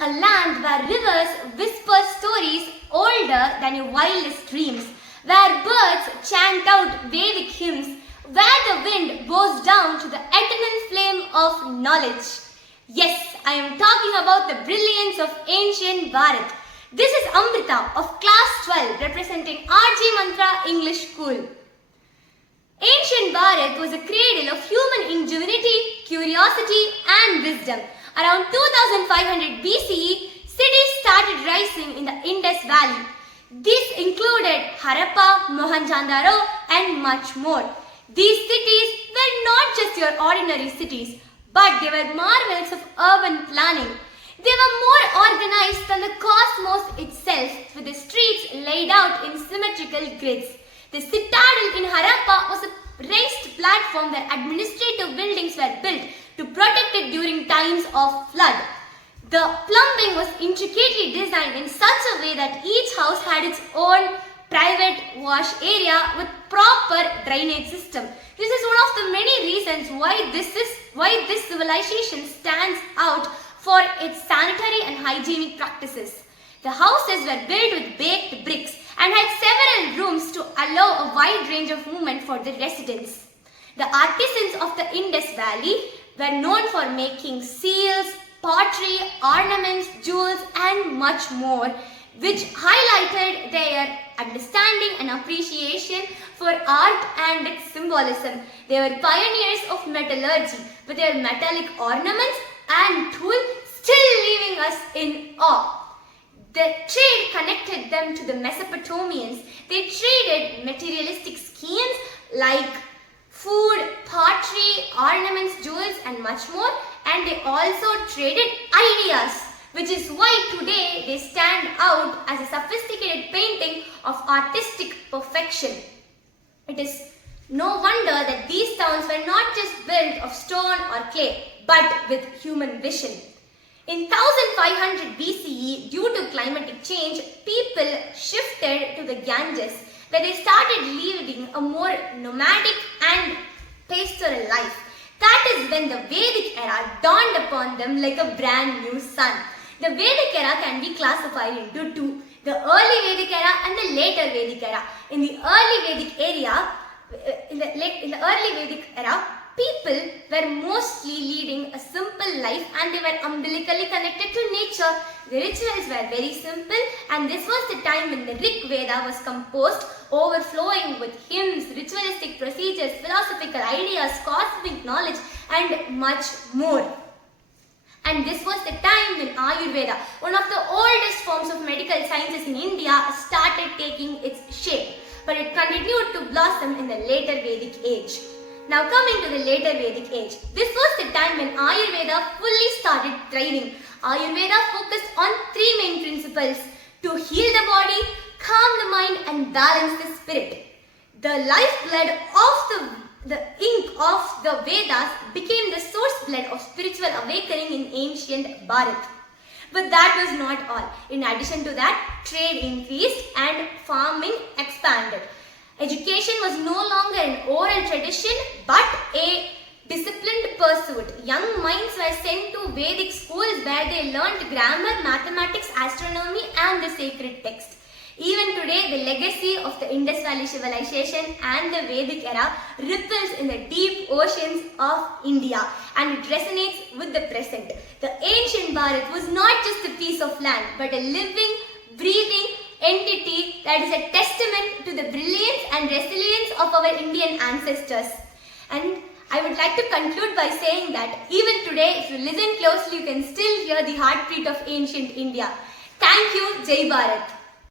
a land where rivers whisper stories older than your wildest dreams, where birds chant out Vedic hymns, where the wind bows down to the eternal flame of knowledge. Yes, I am talking about the brilliance of ancient Bharat. This is Amrita of class 12 representing RG Mantra English School. Ancient Bharat was a cradle of human ingenuity, curiosity and wisdom. Around 2500 BCE, cities started rising in the Indus Valley. These included Harappa, Mohenjo-daro and much more. These cities were not just your ordinary cities, but they were marvels of urban planning. They were more organized than the cosmos itself, with the streets laid out in symmetrical grids. The citadel in Harappa was a raised platform where administrative buildings were built to protect it during times of flood. The plumbing was intricately designed in such a way that each house had its own private wash area with proper drainage system. This is one of the many reasons why this civilization stands out for its sanitary and hygienic practices. The houses were built with baked bricks and had several rooms to allow a wide range of movement for the residents. The artisans of the Indus Valley were known for making seals, pottery, ornaments, jewels and much more, which highlighted their understanding and appreciation for art and its symbolism. They were pioneers of metallurgy with their metallic ornaments and tools still leaving us in awe. The trade connected them to the Mesopotamians. They traded materialistic schemes like food, pottery, ornaments, jewels and much more, and they also traded ideas, which is why today they stand out as a sophisticated painting of artistic perfection. It is no wonder that these towns were not just built of stone or clay, but with human vision. In 1500 BCE, due to climatic change, people shifted to the Ganges, where they started leading a more nomadic and pastoral life. That is when the Vedic era dawned upon them like a brand new sun. The Vedic era can be classified into two, the early Vedic era and the later Vedic era. In the early Vedic era, people were mostly leading a simple life and they were umbilically connected to nature. The rituals were very simple, and this was the time when the Rig Veda was composed, overflowing with hymns, ritualistic procedures, philosophical ideas, cosmic knowledge and much more. And this was the time when Ayurveda, one of the oldest forms of medical sciences in India, started taking its shape. But it continued to blossom in the later Vedic age. Now coming to the later Vedic age, this was the time when Ayurveda fully started thriving. Ayurveda focused on three main principles: to heal the body, calm the mind and balance the spirit. The lifeblood of the ink of the Vedas became the source blood of spiritual awakening in ancient Bharat. But that was not all. In addition to that, trade increased and farming expanded. Education was no longer an oral tradition but a disciplined pursuit. Young minds were sent to Vedic schools where they learnt grammar, mathematics, astronomy and the sacred text. Even today, the legacy of the Indus Valley civilization and the Vedic era ripples in the deep oceans of India, and it resonates with the present. The ancient Bharat was not just a piece of land but a living, breathing entity that is a testament to the brilliance and resilience of our Indian ancestors. And I would like to conclude by saying that even today, if you listen closely, you can still hear the heartbeat of ancient India. Thank you. Jai Bharat.